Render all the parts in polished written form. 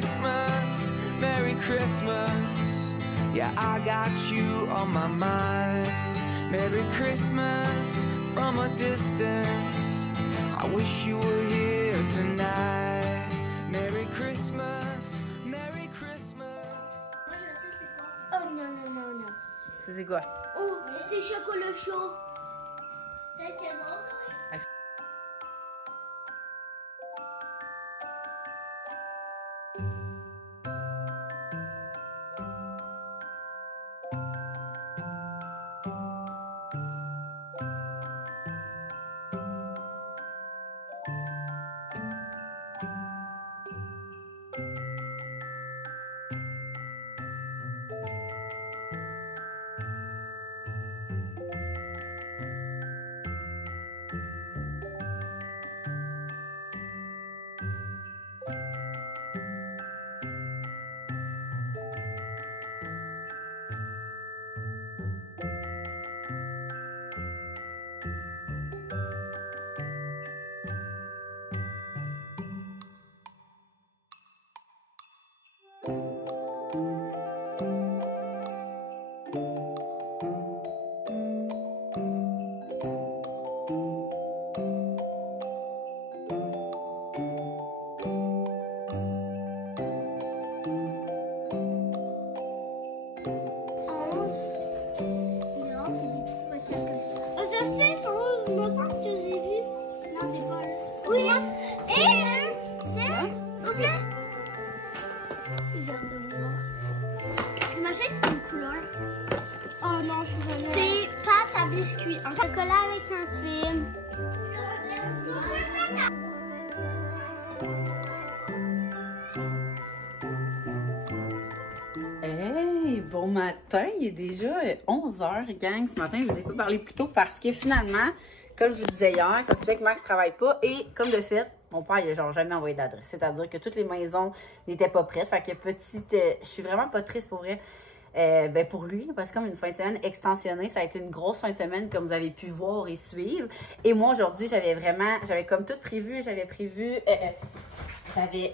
Christmas, Merry Christmas. Yeah, I got you on my mind. Merry Christmas from a distance. I wish you were here tonight. Merry Christmas, Merry Christmas. Moi je sais c'est quoi. Oh non non non non. C'est quoi? Oh, c'est chocolat chaud. C'est quel nom? Oh non, je suis vraiment... C'est pâte à biscuits. Un chocolat avec un film. Hey, bon matin, il est déjà 11 h, gang. Ce matin, je vous ai pas parlé plus tôt parce que finalement, comme je vous disais hier, ça se fait que Max travaille pas et comme de fait, mon père, il a genre jamais envoyé d'adresse. C'est-à-dire que toutes les maisons n'étaient pas prêtes. Fait que petite, je suis vraiment pas triste pour vrai. Ben pour lui, parce que comme une fin de semaine extensionnée, ça a été une grosse fin de semaine comme vous avez pu voir et suivre. Et moi aujourd'hui, j'avais comme tout prévu, j'avais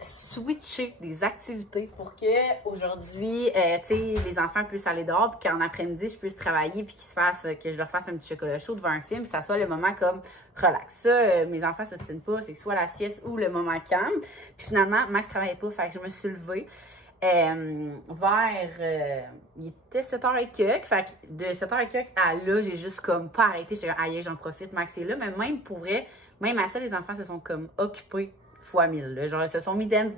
switché des activités pour que aujourd'hui, tu sais, les enfants puissent aller dehors, puis qu'en après-midi, je puisse travailler, puis que je leur fasse un petit chocolat chaud devant un film, puis ça soit le moment comme relax. Ça, mes enfants ne s'ostinent pas, c'est soit la sieste ou le moment calme. Puis finalement, Max travaillait pas, fait que je me suis levée. Il était 7h et quelques, fait que de 7h et quelques à là, j'ai juste comme pas arrêté, j'étais comme, aïe, j'en profite, Max est là, mais même pour vrai, même à ça, les enfants se sont comme occupés fois 1000, là. Genre, ils se sont mis dance,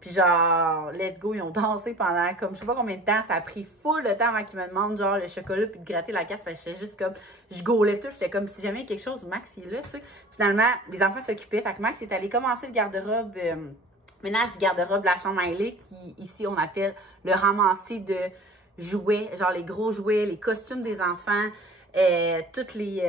puis genre, let's go, ils ont dansé pendant comme, je sais pas combien de temps, ça a pris full de temps avant qu'ils me demandent, genre, le chocolat, puis de gratter la carte, fait que j'étais juste comme, je gaulais tout, j'étais comme, si jamais il y a quelque chose, Max il est là, tu sais. Finalement, les enfants s'occupaient, fait que Max est allé commencer le garde-robe, ménage du garde-robe de la chambre à Ellie, qui ici on appelle le ramasser de jouets, genre les gros jouets, les costumes des enfants, toutes les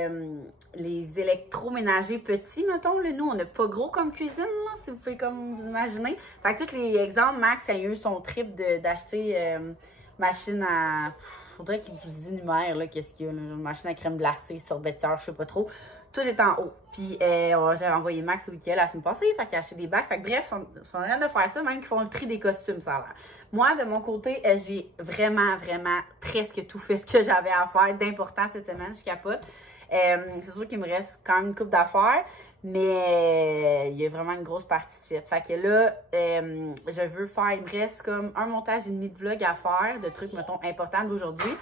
électroménagers petits, mettons, là, nous on n'a pas gros comme cuisine, là, si vous pouvez comme vous imaginer. Fait que tous les exemples, Max a eu son trip d'acheter machine à... Faudrait qu'il vous énumère, là, qu'est-ce qu'il y a, là, une machine à crème glacée, sorbetière, je sais pas trop. Tout est en haut. Puis j'avais envoyé Max au week-end la semaine passée, fait qu'il a acheté des bacs. Fait que bref, ils sont en train de faire ça, même qu'ils font le tri des costumes, ça a l'air. Moi, de mon côté, j'ai vraiment presque tout fait ce que j'avais à faire d'important cette semaine, je capote. C'est sûr qu'il me reste quand même une couple d'affaires, mais il y a vraiment une grosse partie de fait. Fait que là, je veux faire, il me reste comme un montage et demi de vlog à faire, de trucs, mettons, importants d'aujourd'hui.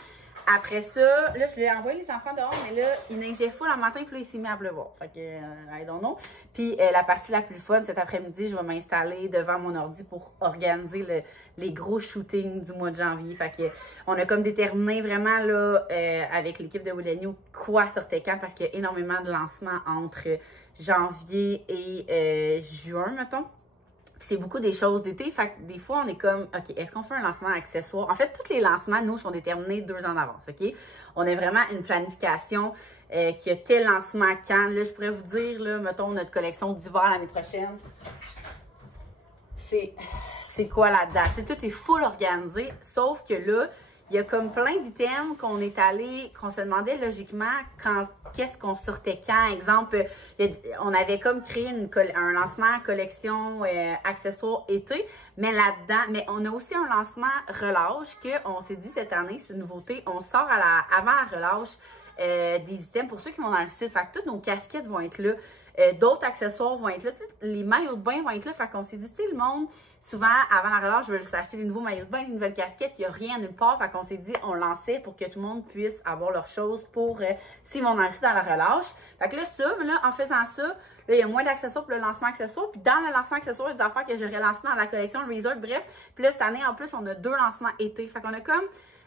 Après ça, là, je lui ai envoyé les enfants dehors, mais là, il neigeait full le matin, puis là, il s'est mis à pleuvoir. Fait que, I don't know. Puis, la partie la plus fun, cet après-midi, je vais m'installer devant mon ordi pour organiser les gros shootings du mois de janvier. Fait que, on a comme déterminé vraiment, là, avec l'équipe de Willenio, quoi sortait quand, parce qu'il y a énormément de lancements entre janvier et juin, mettons. C'est beaucoup des choses d'été. Fait que des fois, on est comme, OK, est-ce qu'on fait un lancement accessoire? En fait, tous les lancements, nous, sont déterminés 2 ans d'avance, OK? On a vraiment une planification qui a tel lancement quand. Là, je pourrais vous dire, là, mettons, notre collection d'hiver l'année prochaine. C'est quoi la date? T'sais, tout est full organisé, sauf que là, il y a comme plein d'items qu'on est allé, qu'on se demandait logiquement qu'est-ce qu'on sortait quand. Exemple, on avait comme créé un lancement collection accessoires été, mais là-dedans, mais on a aussi un lancement relâche qu'on s'est dit cette année, c'est une nouveauté, on sort avant la relâche des items pour ceux qui vont dans le sud. Fait que toutes nos casquettes vont être là. D'autres accessoires vont être là. T'sais, les maillots de bain vont être là. Fait qu'on s'est dit, tu sais, le monde, souvent, avant la relâche, veut s'acheter des nouveaux maillots de bain, des nouvelles casquettes. Il n'y a rien nulle part. Fait qu'on s'est dit, on lançait pour que tout le monde puisse avoir leurs choses pour s'ils vont dans le sud à la relâche. Fait que là, en faisant ça, là, il y a moins d'accessoires pour le lancement accessoire. Puis dans le lancement accessoire, il y a des affaires que j'aurais lancées dans la collection Resort. Bref. Puis là, cette année, en plus, on a 2 lancements été. Fait qu'on a comme,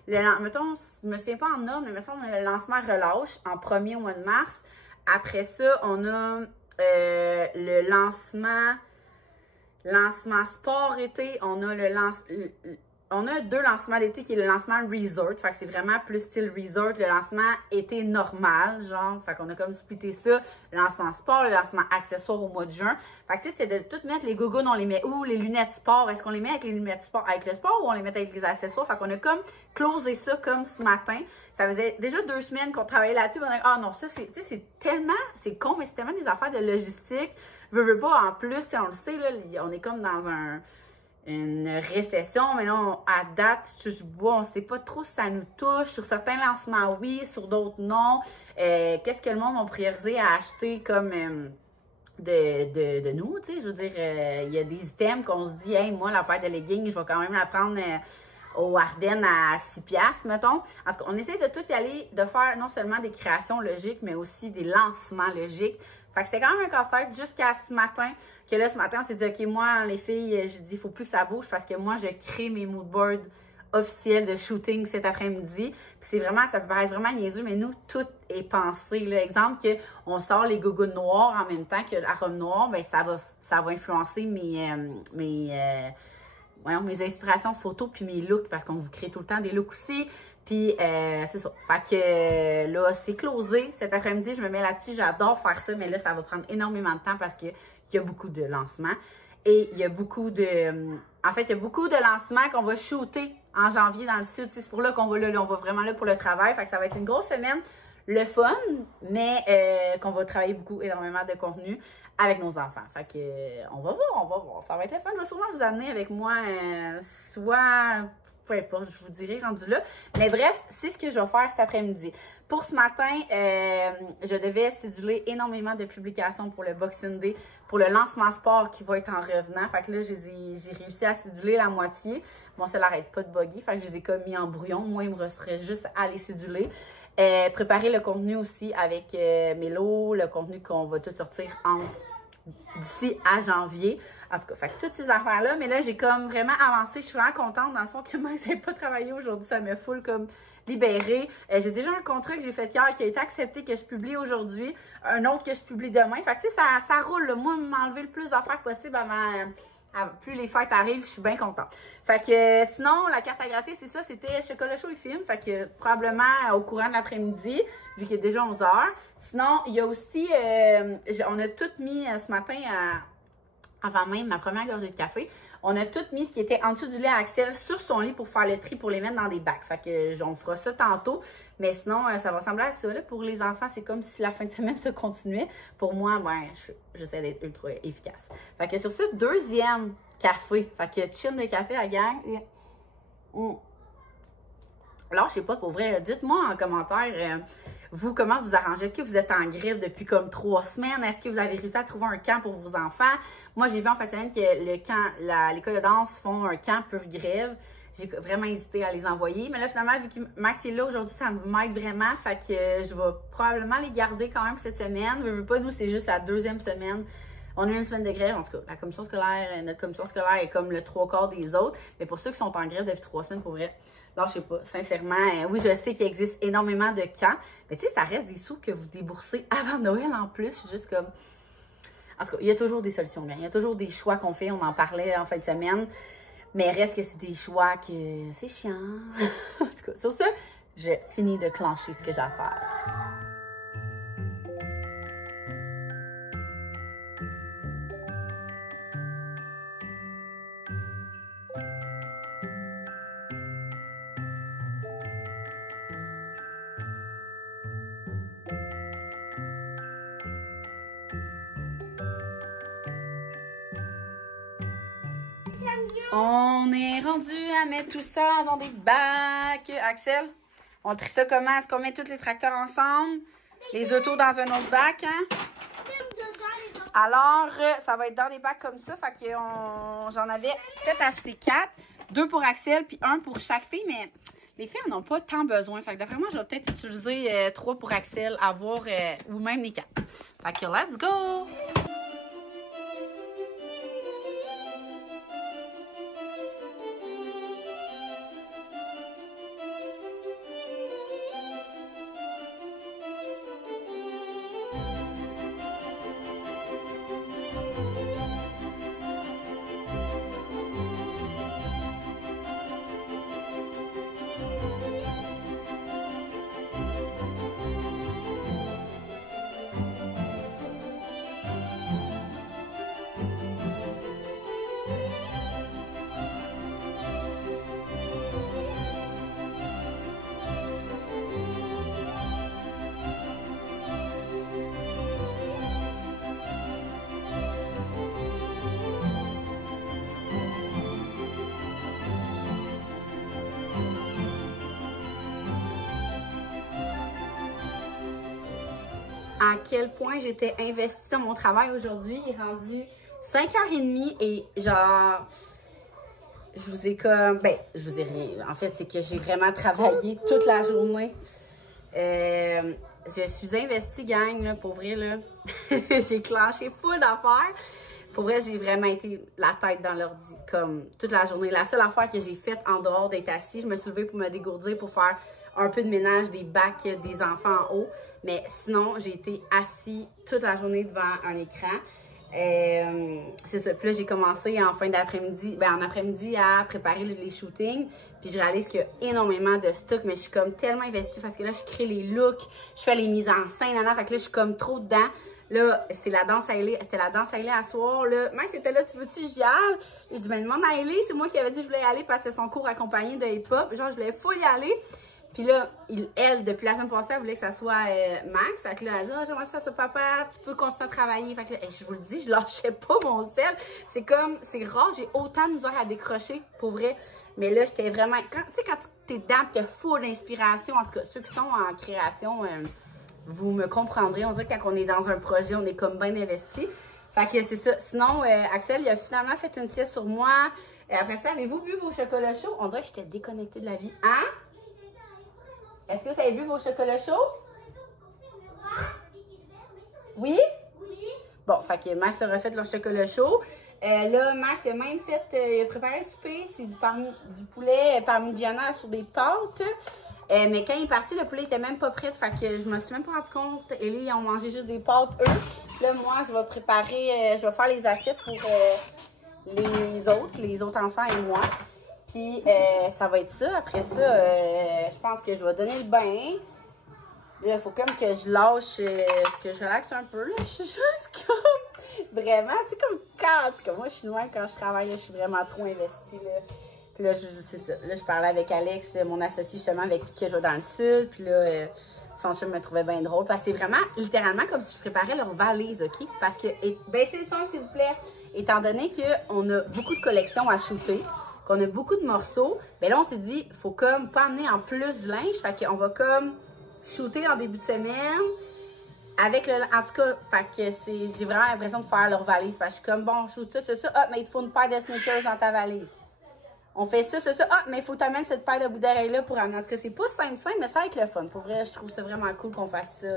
mettons, je me souviens pas en ordre, mais mettons, on a le lancement relâche en premier au mois de mars. Après ça, on a le lancement sport été. On a 2 lancements d'été qui est le lancement resort. Fait que c'est vraiment plus style resort. Le lancement été normal, genre. Fait qu'on a comme splitté ça. Le lancement sport, le lancement accessoire au mois de juin. Fait que tu sais, c'était de tout mettre les gogoons, on les met où? Les lunettes sport. Est-ce qu'on les met avec les lunettes sport avec le sport ou on les met avec les accessoires? Fait qu'on a comme closé ça comme ce matin. Ça faisait déjà 2 semaines qu'on travaillait là-dessus. On a dit, ah non, ça, c'est tellement, c'est con, mais c'est tellement des affaires de logistique. Veux pas, en plus, on le sait, là, on est comme dans une récession, mais là, à date, on ne sait pas trop si ça nous touche. Sur certains lancements, oui, sur d'autres, non. Qu'est-ce que le monde va prioriser à acheter comme de nous, tu sais? Je veux dire, il y a des items qu'on se dit, hey, moi, la paire de leggings, je vais quand même la prendre au Ardennes à 6$, mettons. En tout cas, on essaie de tout y aller, de faire non seulement des créations logiques, mais aussi des lancements logiques. Fait que c'était quand même un casse-tête jusqu'à ce matin, que là, ce matin, on s'est dit, OK, moi, les filles, j'ai dit, il faut plus que ça bouge parce que moi, je crée mes moodboards officiels de shooting cet après-midi. Puis c'est vraiment, ça peut paraître vraiment niaiseux, mais nous, tout est pensé. Là. Exemple, qu'on sort les gogoons noirs en même temps que la robe noire, bien, ça va influencer mes inspirations photos puis mes looks parce qu'on vous crée tout le temps des looks aussi. Puis, c'est ça. Fait que là, c'est closé. Cet après-midi, je me mets là-dessus. J'adore faire ça, mais là, ça va prendre énormément de temps parce qu'il y a beaucoup de lancements. Et il y a beaucoup de... En fait, il y a beaucoup de lancements qu'on va shooter en janvier dans le sud. C'est pour là qu'on va là. On va vraiment là pour le travail. Fait que ça va être une grosse semaine. Le fun, mais qu'on va travailler beaucoup, énormément de contenu avec nos enfants. Fait que on va voir. Ça va être le fun. Je vais sûrement vous amener avec moi, soit... peu importe, je vous dirai rendu là. Mais bref, c'est ce que je vais faire cet après-midi. Pour ce matin, je devais céduler énormément de publications pour le Boxing Day, pour le lancement sport qui va être en revenant. Fait que là, j'ai réussi à céduler la moitié. Bon, ça n'arrête pas de bugger. Fait que je les ai comme mis en brouillon. Moi, il me resterait juste à les céduler. Préparer le contenu aussi avec Mélo, le contenu qu'on va tout sortir d'ici à janvier. En tout cas, fait que toutes ces affaires-là, mais là, j'ai comme vraiment avancé. Je suis vraiment contente, dans le fond, que moi, je n'ai pas travaillé aujourd'hui. Ça me fout comme libérée. J'ai déjà un contrat que j'ai fait hier qui a été accepté, que je publie aujourd'hui. Un autre que je publie demain. Fait que, tu sais, ça roule. Là. Moi, m'enlever le plus d'affaires possible avant... Plus les fêtes arrivent, je suis bien contente. Fait que sinon, la carte à gratter, c'est ça, c'était chocolat chaud et film. Fait que probablement au courant de l'après-midi, vu qu'il est déjà 11 h. Sinon, il y a aussi, on a tout mis ce matin, avant même ma première gorgée de café, on a tout mis ce qui était en dessous du lit à Axel sur son lit pour faire le tri, pour les mettre dans des bacs. Fait que on fera ça tantôt. Mais sinon, ça va ressembler à ça. Là. Pour les enfants, c'est comme si la fin de semaine se continuait. Pour moi, ben, j'essaie d'être ultra efficace. Fait que sur ce, 2e café. Fait que chin de café, la gang. Alors, je sais pas, pour vrai, dites-moi en commentaire, vous, comment vous arrangez? Est-ce que vous êtes en grève depuis comme 3 semaines? Est-ce que vous avez réussi à trouver un camp pour vos enfants? Moi, j'ai vu en fait que le camp, l'école de danse font un camp pur grève. J'ai vraiment hésité à les envoyer. Mais là, finalement, vu que Max est là aujourd'hui, ça m'aide vraiment. Fait que je vais probablement les garder quand même cette semaine. Je veux pas, nous, c'est juste la 2e semaine. On a eu une semaine de grève, en tout cas, la commission scolaire, notre commission scolaire est comme le 3/4 des autres. Mais pour ceux qui sont en grève depuis 3 semaines, pour vrai, là, je sais pas, sincèrement, oui, je sais qu'il existe énormément de camps, mais tu sais, ça reste des sous que vous déboursez avant Noël en plus. Je suis juste comme... En tout cas, il y a toujours des solutions, bien. Il y a toujours des choix qu'on fait, on en parlait en fin de semaine, mais reste que c'est des choix que c'est chiant. En tout cas, sur ça, je finis de clencher ce que j'ai à faire. On est rendu à mettre tout ça dans des bacs. Axel, on trie ça comment? Est-ce qu'on met tous les tracteurs ensemble? Les autos dans un autre bac, hein? Alors, ça va être dans des bacs comme ça. Fait que j'en avais fait acheter 4. 2 pour Axel, puis 1 pour chaque fille. Mais les filles n'en ont pas tant besoin. Fait que d'après moi, je vais peut-être utiliser 3 pour Axel, avoir ou même les 4. Fait que let's go! À quel point j'étais investie dans mon travail aujourd'hui. Il est rendu 5h30 et genre, je vous ai comme, je vous ai rien. En fait, c'est que j'ai vraiment travaillé toute la journée. Je suis investie, gang, là, pour vrai, là. J'ai clenché full d'affaires. Pour vrai, j'ai vraiment été la tête dans l'ordi, comme toute la journée. La seule affaire que j'ai faite en dehors d'être assise, je me suis levée pour me dégourdir, pour faire un peu de ménage des bacs des enfants en haut. Mais sinon, j'ai été assise toute la journée devant un écran. C'est ça. Puis là, j'ai commencé en fin d'après-midi, en après-midi à préparer les shootings. Puis je réalise qu'il y a énormément de stock, mais je suis comme tellement investie parce que là, je crée les looks, je fais les mises en scène, fait que là, je suis comme trop dedans. Là, c'est la danse à Hailey. C'était la danse à Hailey à soir. Là, Max était là, tu veux-tu j'y aille? J'ai dit, ben demande à Hailey. C'est moi qui avais dit que je voulais y aller parce que c'est son cours accompagné de hip-hop. Genre, je voulais full y aller. Puis là, elle, depuis la semaine passée, elle voulait que ça soit Max. Fait que là, elle a dit, j'aimerais que ça soit papa, tu peux continuer à travailler. Fait que là, je vous le dis, je lâchais pas mon sel. C'est comme, c'est rare, j'ai autant de misère à décrocher, pour vrai. Mais là, j'étais vraiment, tu sais, quand t'es dedans, t'es full d'inspiration. En tout cas, ceux qui sont en création, vous me comprendrez. On dirait que quand on est dans un projet, on est comme bien investi. Fait que c'est ça. Sinon, Axel, il a finalement fait une sieste sur moi. Après ça, avez-vous bu vos chocolats chauds? On dirait que j'étais déconnectée de la vie. Hein? Est-ce que vous avez bu vos chocolats chauds? Oui? Oui. Bon, fait que Max a refait leur chocolat chaud. Là, Max a même fait, il a préparé le souper, c'est du poulet parmigiana sur des pâtes. Mais quand il est parti, le poulet était même pas prêt, fait que je me suis même pas rendu compte. Et là, ils ont mangé juste des pâtes, eux. Là, moi, je vais préparer, je vais faire les assiettes pour les autres enfants et moi. Puis, ça va être ça. Après ça, je pense que je vais donner le bain. Là, il faut comme que je lâche, que je relaxe un peu. Là. Je suis juste comme, vraiment, tu sais, comme quand, en tout cas, moi, je suis loin quand je travaille, là, je suis vraiment trop investie, là. Puis là, c'est ça. Là, je parlais avec Alex, mon associé, justement, avec qui je vais dans le sud. Puis là, son chum me trouvait bien drôle. Parce que c'est vraiment, littéralement, comme si je préparais leur valise, OK? Parce que, baissez le son, s'il vous plaît. Étant donné qu'on a beaucoup de collections à shooter, qu'on a beaucoup de morceaux, bien là, on s'est dit, il faut comme pas amener en plus du linge. Fait qu'on va comme shooter en début de semaine. Avec le... En tout cas, fait que j'ai vraiment l'impression de faire leur valise. Parce que je suis comme, bon, shoot ça, ça. Ah, mais il te faut une paire de sneakers dans ta valise. On fait ça, ça, ça. Ah, mais il faut t'amener cette paire de bouts d'oreilles-là pour amener. En tout cas, c'est pas simple, mais ça va être le fun. Pour vrai, je trouve ça vraiment cool qu'on fasse ça.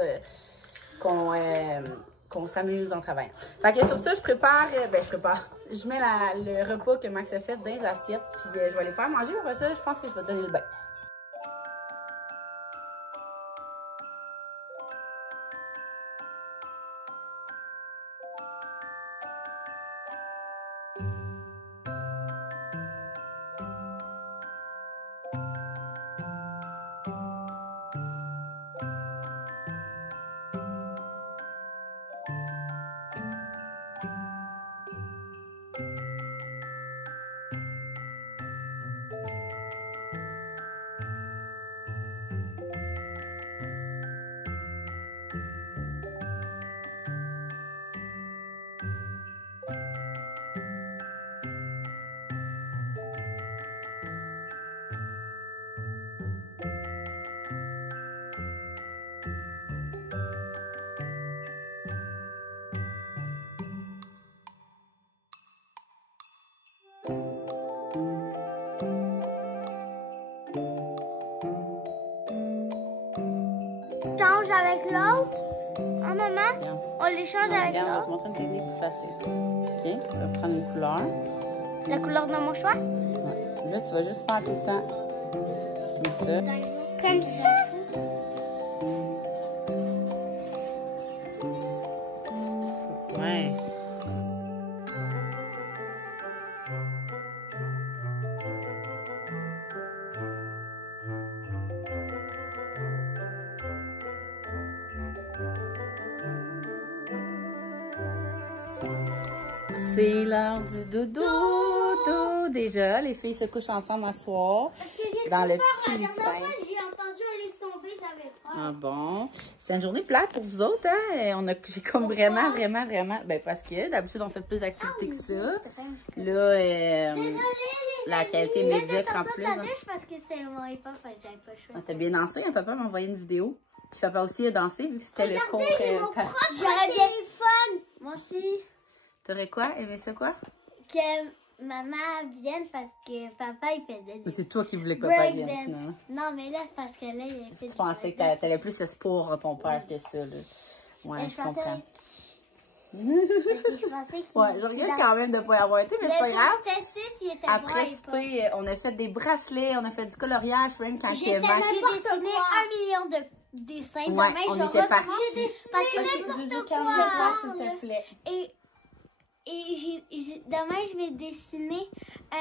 Qu'on s'amuse en travaillant. Fait que sur ça, je prépare. Je mets le repas que Max a fait dans les assiettes. Puis je vais les faire manger. Après ça, je pense que je vais donner le bain. avec l'autre. Un moment, Regarde. on l'échange avec Regarde, je vais te l'autre. montrer une technique plus facile. OK? Tu vas prendre une couleur. La couleur de mon choix. Ouais. Là, tu vas juste faire tout le temps comme ça. Comme ça. Ouais. C'est l'heure du dodo. Déjà, les filles se couchent ensemble à soir dans le petit lit simple. J'ai entendu un livre tomber, j'avais peur. Ah bon? C'est une journée plate pour vous autres, hein? J'ai comme vraiment. Ben, parce que d'habitude, on fait plus d'activités que ça. Là, la qualité médiocre en plus. Hein. Parce que c'est mon époque, j'avais pas le choix. T'as bien dansé, hein? Papa m'a envoyé une vidéo. Puis papa aussi a dansé, vu que c'était le cours. J'aurais bien fun. Moi aussi. T'aurais quoi? Aimé ça quoi? Que maman vienne parce que papa, il faisait Mais des c'est toi qui voulais que papa vienne, breakdance. finalement. Non, mais là, parce que là, il a fait Tu pensais que t'avais plus espoir en ton père que ça, là. Ouais, je comprends. Je pensais qu'il... Ouais, je regrette quand même de ne pas y avoir été, mais c'est pas grave. Pour tester s'il était Après bon ou pas. souper, on a fait des bracelets, on a fait du coloriage, même quand J'ai Max... dessiné 1 million de dessins. Ouais, Demain, on je était recommence partis. parce que Zouzou, n'importe calme-toi, quoi. s'il te plaît. Et demain, je vais dessiner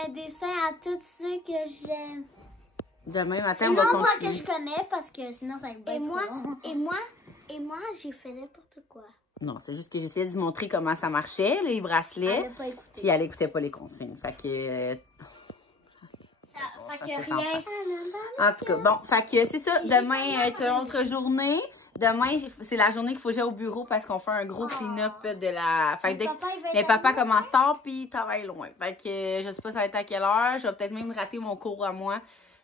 un dessin à tous ceux que j'aime. Demain matin, Et on non, va moi que continuer. je connais parce que sinon, ça va être bien Et moi, j'ai fait n'importe quoi. Non, c'est juste que j'essayais de lui montrer comment ça marchait, les bracelets. Elle n'a pas écouté. Puis elle écoutait pas les consignes. Fait que... Ça ça, fait c'est que rien. En tout cas, bon, fait que c'est ça. Demain est une autre journée. Demain, c'est la journée qu'il faut que j'aille au bureau parce qu'on fait un gros clean-up de la... Fait que mais papa commence tard puis il travaille loin. Fait que je sais pas ça va être à quelle heure. Je vais peut-être même rater mon cours à moi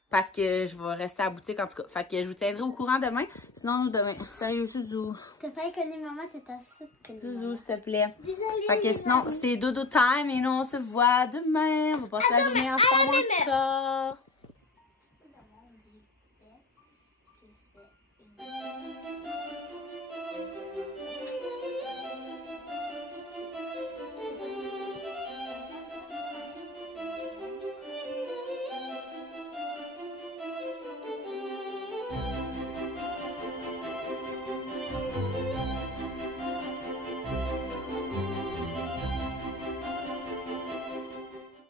parce que je vais rester à la boutique en tout cas. Fait que je vous tiendrai au courant demain. Sinon, nous demain. Sérieux, Zouzou. T'as failli connaître maman, t'es assez connue. Zouzou, s'il te plaît. Désolée. Fait que sinon, c'est dodo time et nous on se voit demain. On va passer la journée ensemble encore.